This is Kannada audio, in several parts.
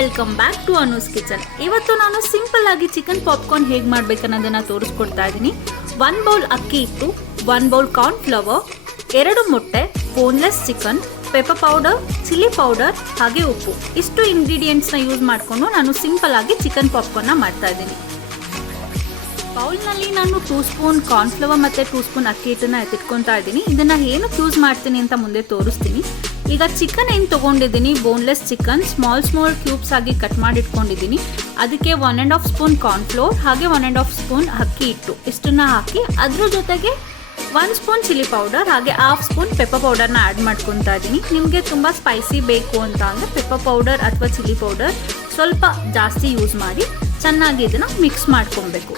Welcome back to Anu's kitchen. ಇವತ್ತು ನಾನು ಸಿಂಪಲ್ ಆಗಿ ಚಿಕನ್ ಪಾಪ್ಕಾರ್ನ್ ಹೇಗೆ ಮಾಡಬೇಕನ್ನೋದನ್ನು ತೋರಿಸ್ಕೊಡ್ತಾ ಇದ್ದೀನಿ. 1 ಬೌಲ್ ಅಕ್ಕಿ ಹಿಟ್ಟು, 1 ಬೌಲ್ ಕಾರ್ನ್ ಫ್ಲವರ್, 2 ಮೊಟ್ಟೆ, boneless chicken, pepper powder, chilli powder ಹಾಗೆ ಉಪ್ಪು. ಇಷ್ಟು ಇಂಗ್ರೀಡಿಯೆಂಟ್ಸ್ನ ಯೂಸ್ ಮಾಡಿಕೊಂಡು ನಾನು ಸಿಂಪಲ್ ಆಗಿ ಚಿಕನ್ ಪಾಪ್ಕಾರ್ನ್ನ ಮಾಡ್ತಾ ಇದ್ದೀನಿ. ಬೌಲ್ನಲ್ಲಿ ನಾನು 2 ಸ್ಪೂನ್ ಕಾರ್ನ್ಫ್ಲವರ್ ಮತ್ತು 2 ಸ್ಪೂನ್ ಅಕ್ಕಿ ಹಿಟ್ಟನ್ನು ಎತ್ತಿಟ್ಕೊತಾ ಇದ್ದೀನಿ. ಇದನ್ನು ಏನಕ್ಕೆ ಯೂಸ್ ಮಾಡ್ತೀನಿ ಅಂತ ಮುಂದೆ ತೋರಿಸ್ತೀನಿ. ಈಗ ಚಿಕನ್ ಏನು ತೊಗೊಂಡಿದ್ದೀನಿ, ಬೋನ್ಲೆಸ್ ಚಿಕನ್ ಸ್ಮಾಲ್ ಕ್ಯೂಬ್ಸ್ ಆಗಿ ಕಟ್ ಮಾಡಿ ಇಟ್ಕೊಂಡಿದ್ದೀನಿ. ಅದಕ್ಕೆ 1.5 ಸ್ಪೂನ್ ಕಾರ್ನ್ಫ್ಲೋರ್ ಹಾಗೆ 1.5 ಸ್ಪೂನ್ ಅಕ್ಕಿ ಹಿಟ್ಟು ಇಷ್ಟನ್ನು ಹಾಕಿ ಅದ್ರ ಜೊತೆಗೆ 1 ಸ್ಪೂನ್ ಚಿಲ್ಲಿ ಪೌಡರ್ ಹಾಗೆ 1/2 ಸ್ಪೂನ್ ಪೆಪ್ಪರ್ ಪೌಡರ್ನ ಆ್ಯಡ್ ಮಾಡ್ಕೊತಾ ಇದ್ದೀನಿ. ನಿಮಗೆ ತುಂಬ ಸ್ಪೈಸಿ ಬೇಕು ಅಂತ ಅಂದರೆ ಪೆಪ್ಪರ್ ಪೌಡರ್ ಅಥವಾ ಚಿಲ್ಲಿ ಪೌಡರ್ ಸ್ವಲ್ಪ ಜಾಸ್ತಿ ಯೂಸ್ ಮಾಡಿ ಚೆನ್ನಾಗಿ ಇದನ್ನು ಮಿಕ್ಸ್ ಮಾಡ್ಕೊಬೇಕು.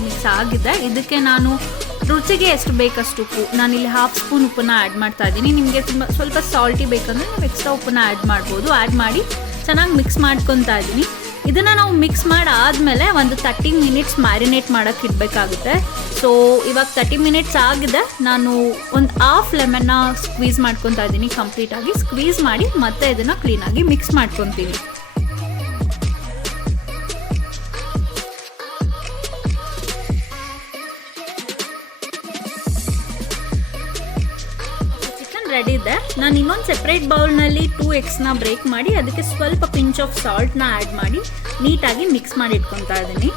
ಮಿಕ್ಸ್ ಆಗಿದೆ. ಇದಕ್ಕೆ ನಾನು ರುಚಿಗೆ ಎಷ್ಟು ಬೇಕಷ್ಟು ಉಪ್ಪು, ನಾನಿಲ್ಲಿ 1/2 ಸ್ಪೂನ್ ಉಪ್ಪನ್ನ ಆ್ಯಡ್ ಮಾಡ್ತಾ ಇದ್ದೀನಿ. ನಿಮಗೆ ಸ್ವಲ್ಪ ಸಾಲ್ಟಿ ಬೇಕಂದರೆ ನೀವು ಎಕ್ಸ್ಟ್ರಾ ಉಪ್ಪನ್ನ ಆ್ಯಡ್ ಮಾಡ್ಬೋದು. ಆ್ಯಡ್ ಮಾಡಿ ಚೆನ್ನಾಗಿ ಮಿಕ್ಸ್ ಮಾಡ್ಕೊತಾ ಇದ್ದೀನಿ. ಇದನ್ನು ನಾವು ಮಿಕ್ಸ್ ಮಾಡಾದಮೇಲೆ ಒಂದು 30 ಮಿನಿಟ್ಸ್ ಮ್ಯಾರಿನೇಟ್ ಮಾಡೋಕ್ಕೆ ಇಡಬೇಕಾಗುತ್ತೆ. ಸೊ ಇವಾಗ 30 ಮಿನಿಟ್ಸ್ ಆಗಿದೆ. ನಾನು ಒಂದು 1/2 ಲೆಮನ್ನ ಸ್ಕ್ವೀಸ್ ಮಾಡ್ಕೊತಾ ಇದ್ದೀನಿ. ಕಂಪ್ಲೀಟಾಗಿ ಸ್ಕ್ವೀಸ್ ಮಾಡಿ ಮತ್ತೆ ಇದನ್ನು ಕ್ಲೀನಾಗಿ ಮಿಕ್ಸ್ ಮಾಡ್ಕೊತೀನಿ. ರೆಡಿ ಇದೆ. ನಾನು ಇನ್ನೊಂದು ಸೆಪ್ರೇಟ್ ಬೌಲ್ನಲ್ಲಿ 2 ಎಗ್ಸ್ನ ಬ್ರೇಕ್ ಮಾಡಿ ಅದಕ್ಕೆ ಸ್ವಲ್ಪ ಪಿಂಚ್ ಆಫ್ ಸಾಲ್ಟ್ನ ಆ್ಯಡ್ ಮಾಡಿ ನೀಟಾಗಿ ಮಿಕ್ಸ್ ಮಾಡಿ ಇಟ್ಕೊತಾ ಇದ್ದೀನಿ.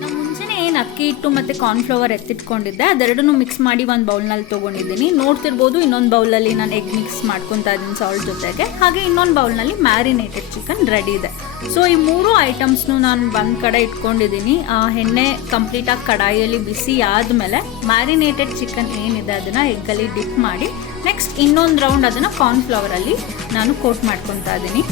ನಾನು ಮುಂಚೆನೇ ಏನು ಅಕ್ಕಿ ಹಿಟ್ಟು ಮತ್ತು ಕಾರ್ನ್ಫ್ಲವರ್ ಎತ್ತಿಟ್ಕೊಂಡಿದ್ದೆ ಅದೆರಡನ್ನೂ ಮಿಕ್ಸ್ ಮಾಡಿ ಒಂದು ಬೌಲ್ನಲ್ಲಿ ತೊಗೊಂಡಿದ್ದೀನಿ. ನೋಡ್ತಿರ್ಬೋದು ಇನ್ನೊಂದು ಬೌಲಲ್ಲಿ ನಾನು ಎಗ್ ಮಿಕ್ಸ್ ಮಾಡ್ಕೊತಾ ಇದ್ದೀನಿ ಸಾಲ್ಟ್ ಜೊತೆಗೆ. ಹಾಗೆ ಇನ್ನೊಂದು ಬೌಲ್ನಲ್ಲಿ ಮ್ಯಾರಿನೇಟೆಡ್ ಚಿಕನ್ ರೆಡಿ ಇದೆ. ಸೊ ಈ 3 ಐಟಮ್ಸ್ನು ನಾನು ಒಂದು ಕಡೆ ಇಟ್ಕೊಂಡಿದ್ದೀನಿ. ಎಣ್ಣೆ ಕಂಪ್ಲೀಟಾಗಿ ಕಡಾಯಿಯಲ್ಲಿ ಬಿಸಿ ಆದಮೇಲೆ ಮ್ಯಾರಿನೇಟೆಡ್ ಚಿಕನ್ ಏನಿದೆ ಅದನ್ನು ಎಗ್ಗಲ್ಲಿ ಡಿಪ್ ಮಾಡಿ ನೆಕ್ಸ್ಟ್ ಇನ್ನೊಂದು ರೌಂಡ್ ಅದನ್ನು ಕಾರ್ನ್ಫ್ಲವರಲ್ಲಿ ನಾನು ಕೋಟ್ ಮಾಡ್ಕೊತಾ ಇದ್ದೀನಿ.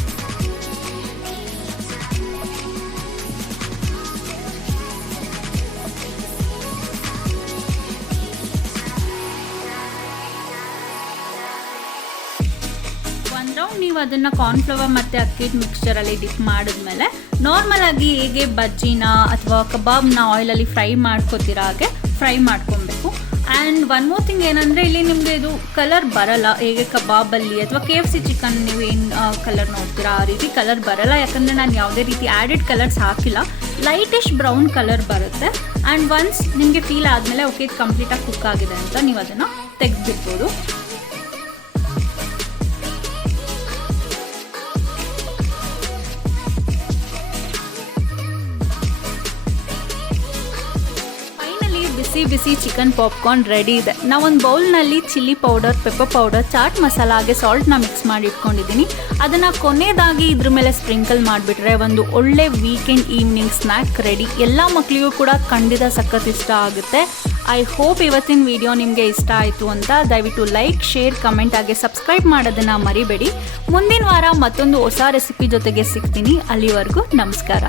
ರೌಂಡ್ ನೀವು ಅದನ್ನು ಕಾರ್ನ್ಫ್ಲವರ್ ಮತ್ತು ಅಕ್ಕಿ ಹಿಟ್ಟು ಮಿಕ್ಸ್ಚರಲ್ಲಿ ಡಿಪ್ ಮಾಡಿದ್ಮೇಲೆ ನಾರ್ಮಲ್ ಆಗಿ ಹೇಗೆ ಬಜ್ಜಿನ ಅಥವಾ ಕಬಾಬ್ನ ಆಯಿಲಲ್ಲಿ ಫ್ರೈ ಮಾಡ್ಕೋತೀರ ಹಾಗೆ ಫ್ರೈ ಮಾಡ್ಕೊಬೇಕು. ಆ್ಯಂಡ್ ಒನ್ ಮೋರ್ ಥಿಂಗ್ ಏನಂದರೆ ಇಲ್ಲಿ ನಿಮಗೆ ಇದು ಕಲರ್ ಬರಲ್ಲ. ಹೇಗೆ ಕಬಾಬಲ್ಲಿ ಅಥವಾ KFC ಚಿಕನ್ ನೀವು ಏನು ಕಲರ್ ನೋಡ್ತೀರಾ ಆ ರೀತಿ ಕಲರ್ ಬರಲ್ಲ. ಯಾಕಂದರೆ ನಾನು ಯಾವುದೇ ರೀತಿ ಆ್ಯಡೆಡ್ ಕಲರ್ಸ್ ಹಾಕಿಲ್ಲ. ಲೈಟಿಶ್ ಬ್ರೌನ್ ಕಲರ್ ಬರುತ್ತೆ. ಆ್ಯಂಡ್ ಒನ್ಸ್ ನಿಮಗೆ ಫೀಲ್ ಆದಮೇಲೆ ಓಕೆ ಇದು ಕಂಪ್ಲೀಟಾಗಿ ಕುಕ್ ಆಗಿದೆ ಅಂತ ನೀವು ಅದನ್ನು ತೆಗೆದ್ಬಿಡ್ಬೋದು. ಬಿಸಿ ಚಿಕನ್ ಪಾಪ್ಕಾರ್ನ್ ರೆಡಿ ಇದೆ. ನಾವೊಂದು ಬೌಲ್ನಲ್ಲಿ chilli powder, pepper powder, chaat masala ಹಾಗೆ ಸಾಲ್ಟ್ನ ಮಿಕ್ಸ್ ಮಾಡಿ ಇಟ್ಕೊಂಡಿದ್ದೀನಿ. ಅದನ್ನು ಕೊನೆಯದಾಗಿ ಇದ್ರ ಮೇಲೆ ಸ್ಪ್ರಿಂಕಲ್ ಮಾಡಿಬಿಟ್ರೆ ಒಂದು ಒಳ್ಳೆ ವೀಕೆಂಡ್ ಈವ್ನಿಂಗ್ ಸ್ನ್ಯಾಕ್ ರೆಡಿ. ಎಲ್ಲ ಮಕ್ಕಳಿಗೂ ಕೂಡ ಖಂಡಿತ ಸಖತ್ ಇಷ್ಟ ಆಗುತ್ತೆ. ಐ ಹೋಪ್ ಇವತ್ತಿನ ವಿಡಿಯೋ ನಿಮಗೆ ಇಷ್ಟ ಆಯಿತು ಅಂತ. ದಯವಿಟ್ಟು ಲೈಕ್, ಶೇರ್, ಕಮೆಂಟ್ ಹಾಗೆ ಸಬ್ಸ್ಕ್ರೈಬ್ ಮಾಡೋದನ್ನು ಮರಿಬೇಡಿ. ಮುಂದಿನ ವಾರ ಮತ್ತೊಂದು ಹೊಸ ರೆಸಿಪಿ ಜೊತೆಗೆ ಸಿಗ್ತೀನಿ. ಅಲ್ಲಿವರೆಗೂ ನಮಸ್ಕಾರ.